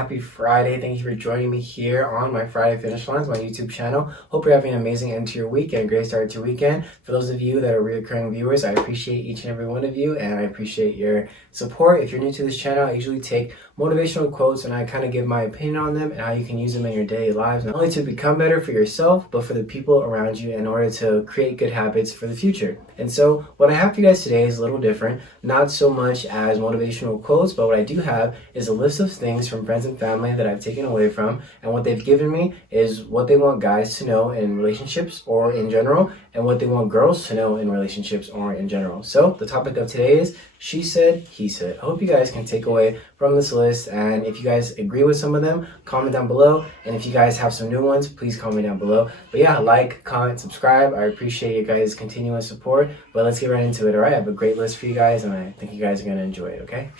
happy Friday. Thank you for joining me here on my Friday Finish Lines, my YouTube channel. Hope you're having an amazing end to your week and a great start to your weekend. For those of you that are recurring viewers, I appreciate each and every one of you, and I appreciate your support. If you're new to this channel, I usually take motivational quotes and I kind of give my opinion on them and how you can use them in your daily lives, not only to become better for yourself, but for the people around you in order to create good habits for the future. And so what I have for you guys today is a little different, not so much as motivational quotes, but what I do have is a list of things from friends and family that I've taken away from, and what they've given me is what they want guys to know in relationships or in general, and what they want girls to know in relationships or in general. So the topic of today is she said, he said. I hope you guys can take away from this list, and if you guys agree with some of them, comment down below, and if you guys have some new ones, please comment down below. But yeah, like, comment, subscribe. I appreciate you guys' continuous support, but let's get right into it. All right, I have a great list for you guys, and I think you guys are going to enjoy it, okay?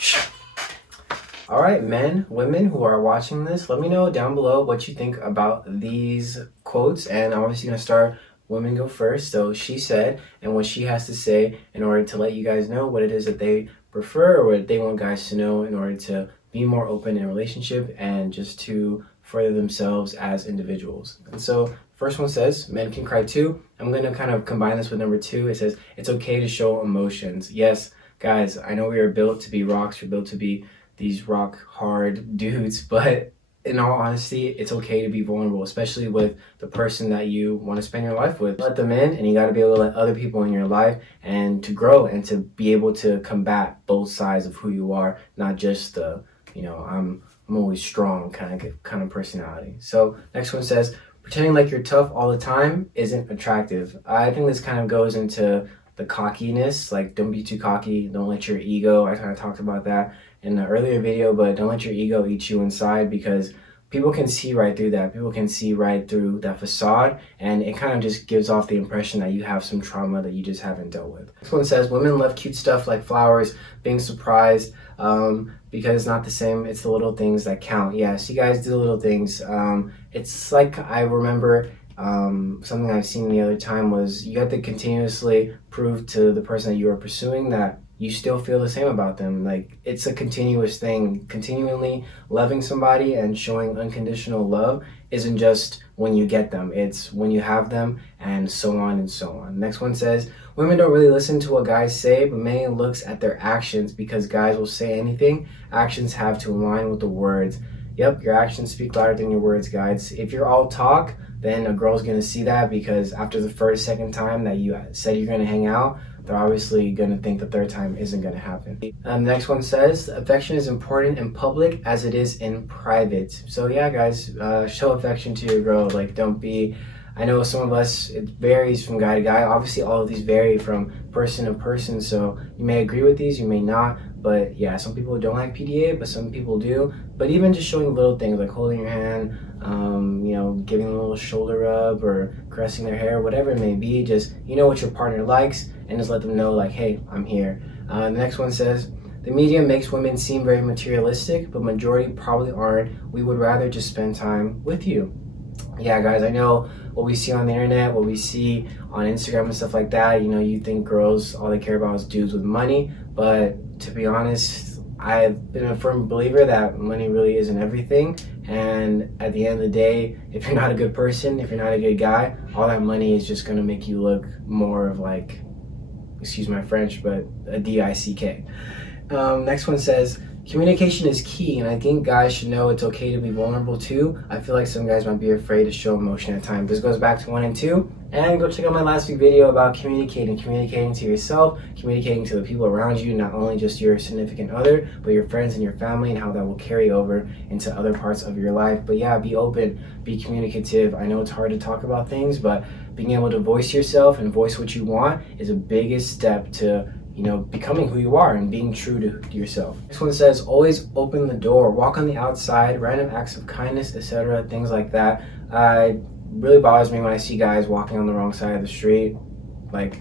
All right, men, women who are watching this, let me know down below what you think about these quotes, and I'm obviously going to start women go first. So she said, and what she has to say in order to let you guys know what it is that they prefer or what they want guys to know in order to be more open in a relationship and just to further themselves as individuals. And so first one says, men can cry too. I'm going to kind of combine this with number 2. It says, it's okay to show emotions. Yes, guys, I know we are built to be rocks. We're built to be these rock hard dudes, but in all honesty, it's okay to be vulnerable, especially with the person that you want to spend your life with. Let them in, and you got to be able to let other people in your life and to grow and to be able to combat both sides of who you are, not just the, I'm always strong kind of personality. So next one says, pretending like you're tough all the time isn't attractive. I think this kind of goes into the cockiness, like don't be too cocky, don't let your ego, I kind of talked about that in the earlier video, but don't let your ego eat you inside, because people can see right through that. People can see right through that facade, and it kind of just gives off the impression that you have some trauma that you just haven't dealt with. This one says, women love cute stuff like flowers, being surprised, because it's not the same. It's the little things that count. Yes, you guys do the little things. It's like, I remember something I've seen the other time was you have to continuously prove to the person that you are pursuing that you still feel the same about them. Like, it's a continuous thing. Continually loving somebody and showing unconditional love isn't just when you get them, it's when you have them, and so on and so on. Next one says, women don't really listen to what guys say, but mainly looks at their actions, because guys will say anything. Actions have to align with the words. Yep, your actions speak louder than your words, guys. If you're all talk, then a girl's gonna see that, because after the second time that you said you're gonna hang out, they're obviously gonna think the third time isn't gonna happen. The next one says, affection is important in public as it is in private. So yeah, guys, show affection to your girl. Like, don't be, I know some of us, it varies from guy to guy. Obviously, all of these vary from person to person, so you may agree with these, you may not. But yeah, some people don't like PDA, but some people do. But even just showing little things like holding your hand, giving a little shoulder rub or caressing their hair, whatever it may be, just, what your partner likes, and just let them know, like, hey, I'm here. The next one says, the media makes women seem very materialistic, but majority probably aren't. We would rather just spend time with you. Yeah, guys, I know what we see on the internet, what we see on Instagram and stuff like that, you think girls, all they care about is dudes with money, but to be honest, I've been a firm believer that money really isn't everything, and at the end of the day, if you're not a good person, if you're not a good guy, all that money is just going to make you look more of like, excuse my French, but a D-I-C-K. Next one says, communication is key, and I think guys should know it's okay to be vulnerable too. I feel like some guys might be afraid to show emotion at times. This goes back to 1 and 2. And go check out my last week video about communicating to yourself, communicating to the people around you, not only just your significant other, but your friends and your family, and how that will carry over into other parts of your life. But yeah, be open, be communicative. I know it's hard to talk about things, but being able to voice yourself and voice what you want is a biggest step to becoming who you are and being true to yourself. Next one says, always open the door, walk on the outside, random acts of kindness, etc., things like that. Really bothers me when I see guys walking on the wrong side of the street. Like,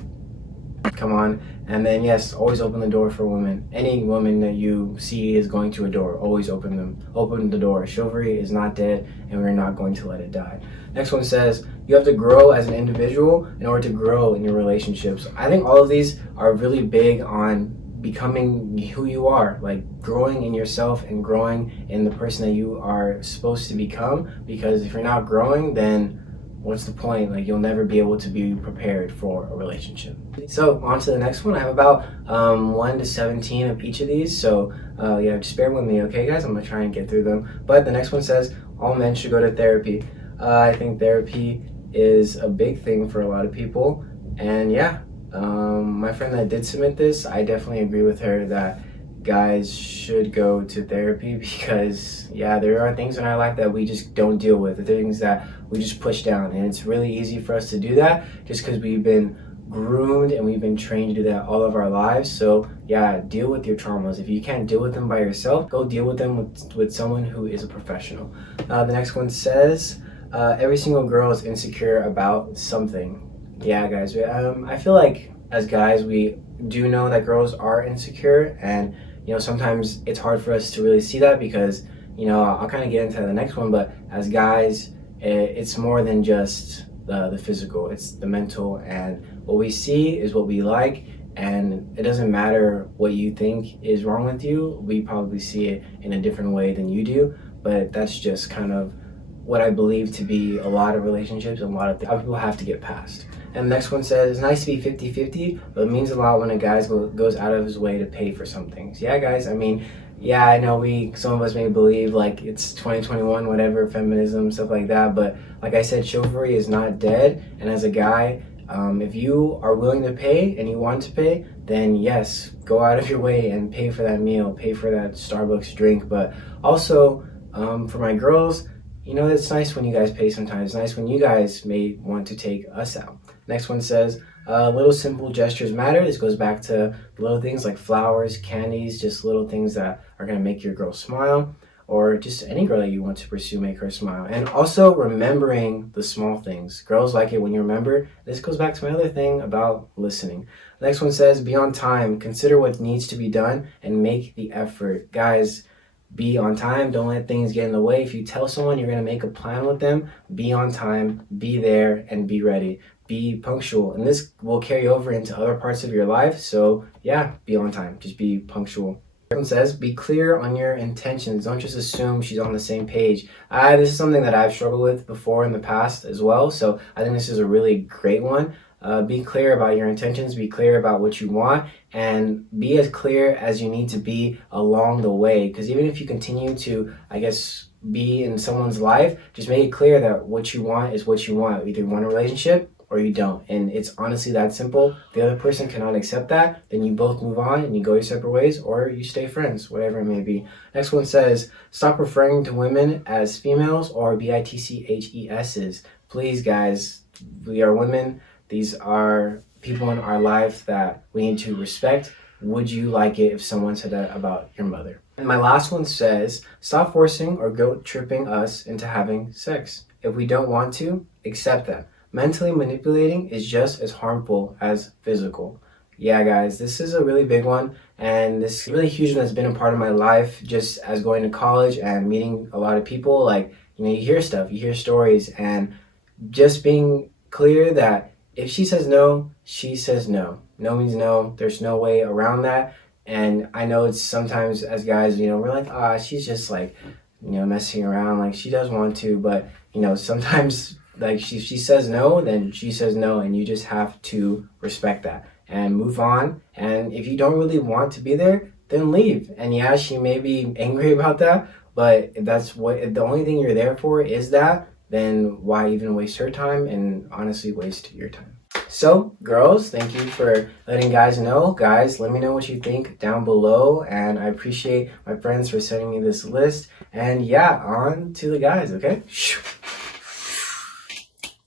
come on. And then yes, always open the door for women. Any woman that you see is going to a door, always open the door. Chivalry is not dead, and we're not going to let it die. Next one says, you have to grow as an individual in order to grow in your relationships. I think all of these are really big on becoming who you are, like growing in yourself and growing in the person that you are supposed to become. Because if you're not growing, then what's the point? Like, you'll never be able to be prepared for a relationship. So on to the next one. I have about 1 to 17 of each of these, so yeah, just bear with me, okay guys? I'm gonna try and get through them. But the next one says all men should go to therapy. I think therapy is a big thing for a lot of people, and yeah, my friend that did submit this, I definitely agree with her that guys should go to therapy, because yeah, there are things in our life that we just don't deal with, the things that we just push down, and it's really easy for us to do that just because we've been groomed and we've been trained to do that all of our lives. So yeah, deal with your traumas. If you can't deal with them by yourself, go deal with them with someone who is a professional. The next one says every single girl is insecure about something. Yeah guys, I feel like as guys we do know that girls are insecure, and you know, sometimes it's hard for us to really see that because, you know, I'll kind of get into the next one, but as guys, it's more than just the physical, it's the mental, and what we see is what we like, and it doesn't matter what you think is wrong with you, we probably see it in a different way than you do, but that's just kind of what I believe to be a lot of relationships and a lot of people have to get past. And the next one says, it's nice to be 50-50, but it means a lot when a guy goes out of his way to pay for some things. Yeah, guys, I mean, yeah, I know some of us may believe like it's 2021, whatever, feminism, stuff like that, but like I said, chivalry is not dead, and as a guy, if you are willing to pay and you want to pay, then yes, go out of your way and pay for that meal, pay for that Starbucks drink. But also, for my girls, you know, it's nice when you guys pay sometimes. It's nice when you guys may want to take us out. Next one says, little simple gestures matter. This goes back to little things like flowers, candies, just little things that are going to make your girl smile, or just any girl that you want to pursue, make her smile. And also remembering the small things. Girls like it when you remember. This goes back to my other thing about listening. Next one says, be on time. Consider what needs to be done and make the effort. Guys, be on time. Don't let things get in the way. If you tell someone you're going to make a plan with them, be on time, be there, and be ready. Be punctual. And this will carry over into other parts of your life. So yeah, be on time. Just be punctual. One says, be clear on your intentions. Don't just assume she's on the same page. This is something that I've struggled with before in the past as well. So I think this is a really great one. Be clear about your intentions, be clear about what you want, and be as clear as you need to be along the way. Because even if you continue to, I guess, be in someone's life, just make it clear that what you want is what you want. Either you want a relationship or you don't. And it's honestly that simple. If the other person cannot accept that, then you both move on and you go your separate ways, or you stay friends, whatever it may be. Next one says, stop referring to women as females or bitches. Please, guys, we are women. These are people in our life that we need to respect. Would you like it if someone said that about your mother? And my last one says, stop forcing or guilt tripping us into having sex. If we don't want to, accept that. Mentally manipulating is just as harmful as physical. Yeah, guys, this is a really big one, and this really huge one that's been a part of my life just as going to college and meeting a lot of people. Like, you know, you hear stuff, you hear stories, and just being clear that if she says no, she says no. No means no. There's no way around that. And I know it's sometimes as guys, you know, we're like, she's just like, you know, messing around. Like, she does want to, but, you know, sometimes like she says no, then she says no, and you just have to respect that and move on. And if you don't really want to be there, then leave. And yeah, she may be angry about that, but if the only thing you're there for is that, then why even waste her time and honestly waste your time? So girls, thank you for letting guys know. Guys, let me know what you think down below, and I appreciate my friends for sending me this list. And yeah, on to the guys, okay?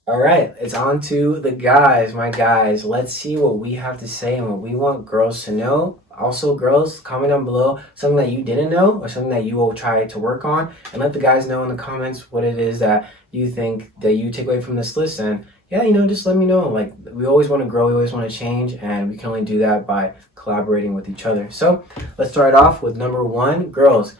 All right, it's on to the guys, my guys. Let's see what we have to say and what we want girls to know. Also, girls, comment down below something that you didn't know or something that you will try to work on, and let the guys know in the comments what it is that you think that you take away from this list. And yeah, you know, just let me know. Like, we always want to grow, we always want to change, and we can only do that by collaborating with each other. So let's start off with number one. Girls,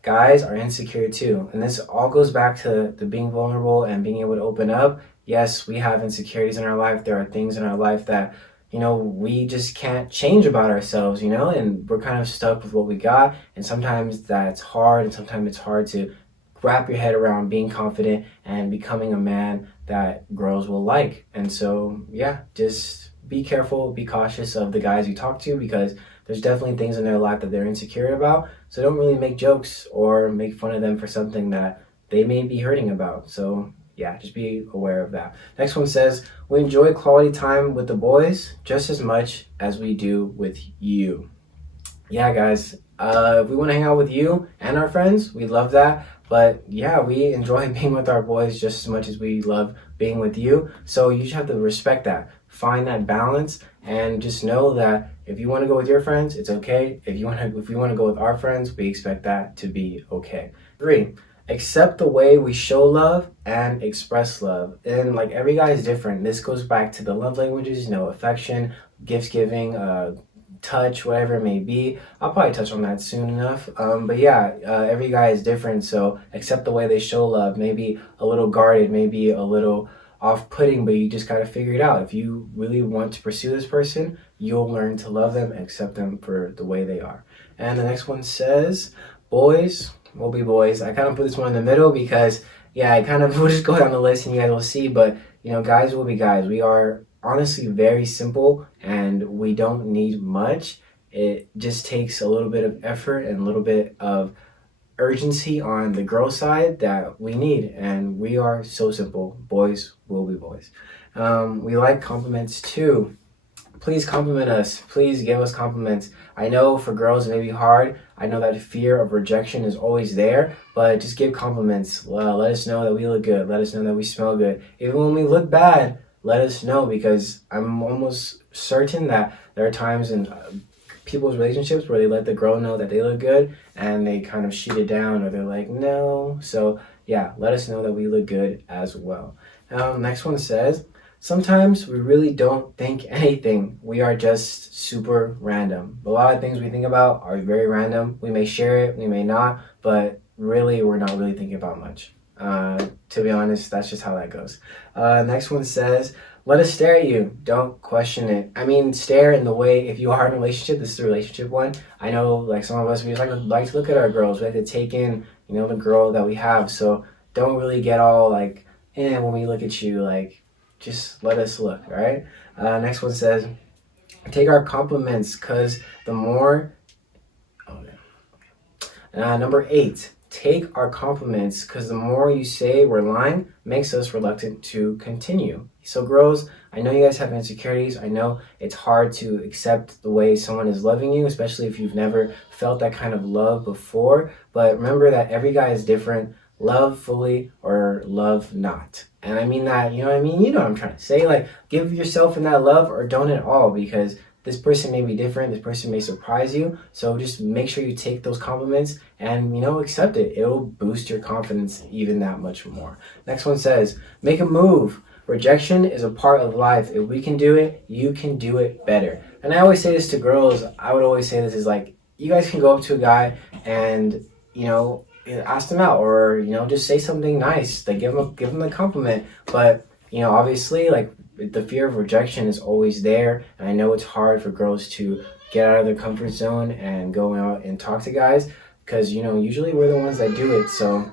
guys are insecure too, and this all goes back to the being vulnerable and being able to open up. Yes, we have insecurities in our life. There are things in our life that, we just can't change about ourselves, and we're kind of stuck with what we got. And sometimes that's hard, and sometimes it's hard to wrap your head around being confident and becoming a man that girls will like. And so, yeah, just be careful, be cautious of the guys you talk to, because there's definitely things in their life that they're insecure about. So don't really make jokes or make fun of them for something that they may be hurting about. So yeah, just be aware of that. Next one says, we enjoy quality time with the boys just as much as we do with you. Yeah, guys, if we want to hang out with you and our friends, we love that. But yeah, we enjoy being with our boys just as much as we love being with you. So you just have to respect that, find that balance, and just know that if you want to go with your friends, it's okay. If we want to go with our friends, we expect that to be okay. 3, accept the way we show love and express love. And like, every guy is different. This goes back to the love languages, affection, gifts giving, touch, whatever it may be. I'll probably touch on that soon enough. But yeah, every guy is different. So accept the way they show love. Maybe a little guarded, maybe a little off-putting, but you just gotta figure it out. If you really want to pursue this person, you'll learn to love them and accept them for the way they are. And the next one says, boys will be boys. I kind of put this one in the middle because, yeah, I kind of will just go down the list and you guys will see. But, guys will be guys. We are honestly very simple and we don't need much. It just takes a little bit of effort and a little bit of urgency on the girl side that we need, and we are so simple. Boys will be boys. We like compliments too. Please compliment us. Please give us compliments. I know for girls it may be hard. I know that fear of rejection is always there, but just give compliments. Let us know that we look good. Let us know that we smell good. Even when we look bad, let us know, because I'm almost certain that there are times in people's relationships where they let the girl know that they look good and they kind of shoot it down, or they're like, no. So yeah, let us know that we look good as well. Next one says, sometimes we really don't think anything. We are just super random. A lot of things we think about are very random. We may share it, we may not, but really we're not really thinking about much. To be honest, that's just how that goes. Next one says, let us stare at you. Don't question it. I mean, stare in the way, if you are in a relationship, this is a relationship one. I know, like, some of us, we just like to look at our girls. We like to take in, the girl that we have. So don't really get all like, when we look at you, like, just let us look, all right? Next one says, take our compliments, because the more, number 8, take our compliments, because the more you say we're lying makes us reluctant to continue. So girls, I know you guys have insecurities. I know it's hard to accept the way someone is loving you, especially if you've never felt that kind of love before. But remember that every guy is different. Love fully or love not. And I mean that, you know what I mean? You know what I'm trying to say. Like, give yourself in that love or don't at all, because this person may be different. This person may surprise you. So just make sure you take those compliments and, accept it. It'll boost your confidence even that much more. Next one says, make a move. Rejection is a part of life. If we can do it, you can do it better. And I always say this to girls. I would always say this is like, you guys can go up to a guy and, ask them out, or, just say something nice. Like, give them a compliment. But, obviously, like, the fear of rejection is always there. And I know it's hard for girls to get out of their comfort zone and go out and talk to guys, because, usually we're the ones that do it. So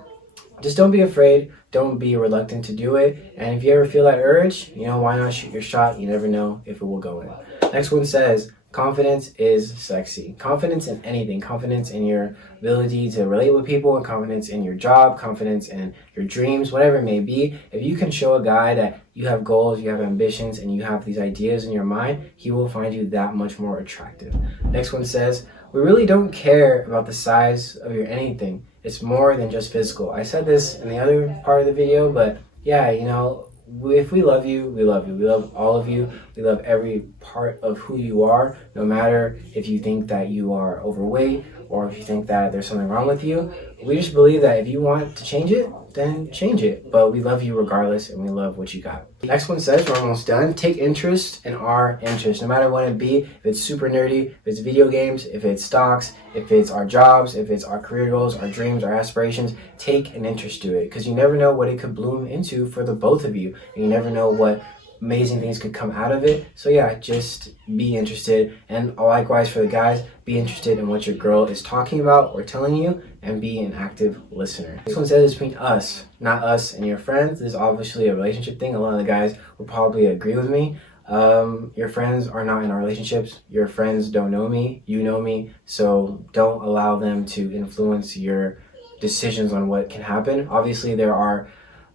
just don't be afraid. Don't be reluctant to do it. And if you ever feel that urge, why not shoot your shot? You never know if it will go in. Next one says, confidence is sexy. Confidence in anything. Confidence in your ability to relate with people, and confidence in your job, confidence in your dreams, whatever it may be. If you can show a guy that you have goals, you have ambitions, and you have these ideas in your mind, he will find you that much more attractive. Next one says, we really don't care about the size of your anything. It's more than just physical. I said this in the other part of the video, but yeah, if we love you, we love you. We love all of you. We love every part of who you are, no matter if you think that you are overweight or if you think that there's something wrong with you. We just believe that if you want to change it, then change it. But we love you regardless, and we love what you got. Next one says, we're almost done. Take interest in our interest, no matter what it be. If it's super nerdy, if it's video games, if it's stocks, if it's our jobs, if it's our career goals, our dreams, our aspirations, take an interest to it, because you never know what it could bloom into for the both of you. And you never know what amazing things could come out of it. So yeah, just be interested, and likewise for the guys, be interested in what your girl is talking about or telling you, and be an active listener. This one says it's between us, not us and your friends. This is obviously a relationship thing. A lot of the guys will probably agree with me. Your friends are not in our relationships. Your friends don't know me. You know me. So don't allow them to influence your decisions on what can happen. Obviously, there are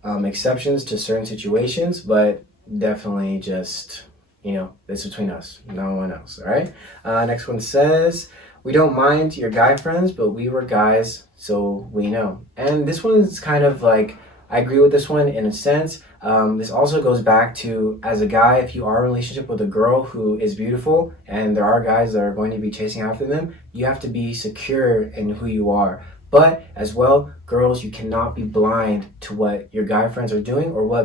exceptions to certain situations, but definitely just, it's between us, no one else. All right. Next one says, we don't mind your guy friends, but we were guys, so we know. And this one is kind of like, I agree with this one in a sense. This also goes back to, as a guy, if you are in a relationship with a girl who is beautiful and there are guys that are going to be chasing after them, you have to be secure in who you are. But as well, girls, you cannot be blind to what your guy friends are doing or what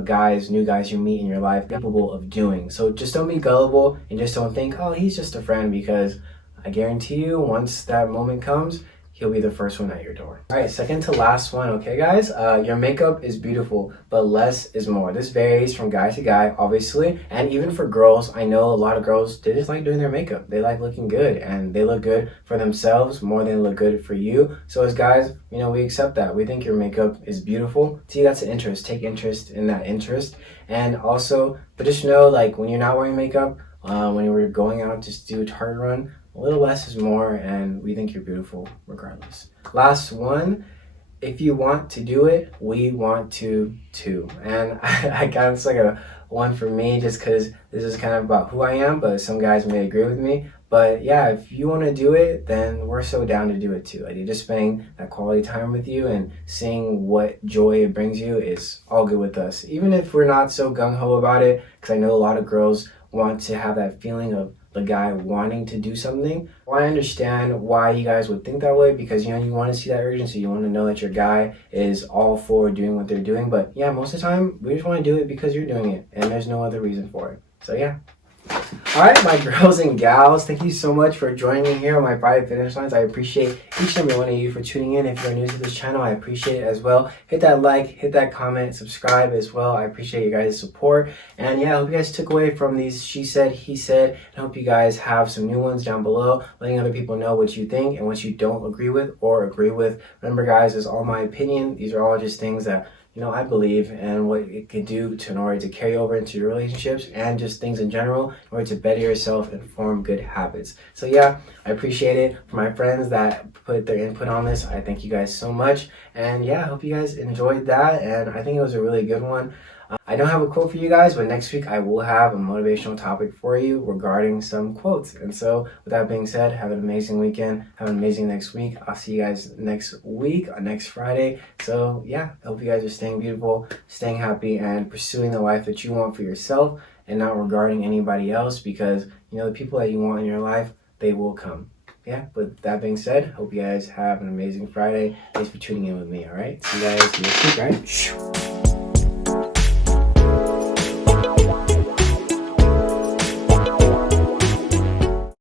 new guys you meet in your life are capable of doing. So just don't be gullible and just don't think, oh, he's just a friend, because I guarantee you, once that moment comes, he'll be the first one at your door. All right, second to last one, okay, guys? Your makeup is beautiful, but less is more. This varies from guy to guy, obviously, and even for girls, I know a lot of girls, they just like doing their makeup. They like looking good, and they look good for themselves more than they look good for you. So as guys, we accept that. We think your makeup is beautiful. See, that's an interest. Take interest in that interest. And also, but just know, like, when you're not wearing makeup, when you were going out just to do a Target run, a little less is more, and we think you're beautiful regardless. Last one, if you want to do it, we want to too. And I got it's like a one for me, just because this is kind of about who I am, but some guys may agree with me. But yeah, if you want to do it, then we're so down to do it too. Like, just spending that quality time with you and seeing what joy it brings you is all good with us. Even if we're not so gung-ho about it, because I know a lot of girls want to have that feeling of the guy wanting to do something. Well, I understand why you guys would think that way, because you want to see that urgency. You want to know that your guy is all for doing what they're doing. But yeah, most of the time we just want to do it because you're doing it, and there's no other reason for it. So yeah. All right, my girls and gals, thank you so much for joining me here on my Friday Finish Lines. I appreciate each and every one of you for tuning in. If you're new to this channel, I appreciate it as well. Hit that like, hit that comment, subscribe as well. I appreciate you guys' support. And yeah, I hope you guys took away from these she said, he said. I hope you guys have some new ones down below, letting other people know what you think and what you don't agree with or agree with. Remember, guys, it's all my opinion. These are all just things that I believe, and what it could do in order to carry over into your relationships and just things in general in order to better yourself and form good habits. So yeah, I appreciate it. For my friends that put their input on this, I thank you guys so much. And yeah, I hope you guys enjoyed that, and I think it was a really good one. I don't have a quote for you guys, but next week I will have a motivational topic for you regarding some quotes. And so with that being said, have an amazing weekend. Have an amazing next week. I'll see you guys next week, next Friday. So yeah, I hope you guys are staying beautiful, staying happy, and pursuing the life that you want for yourself and not regarding anybody else, because the people that you want in your life, they will come. Yeah, with that being said, hope you guys have an amazing Friday. Thanks for tuning in with me, all right? See you guys next week, all right?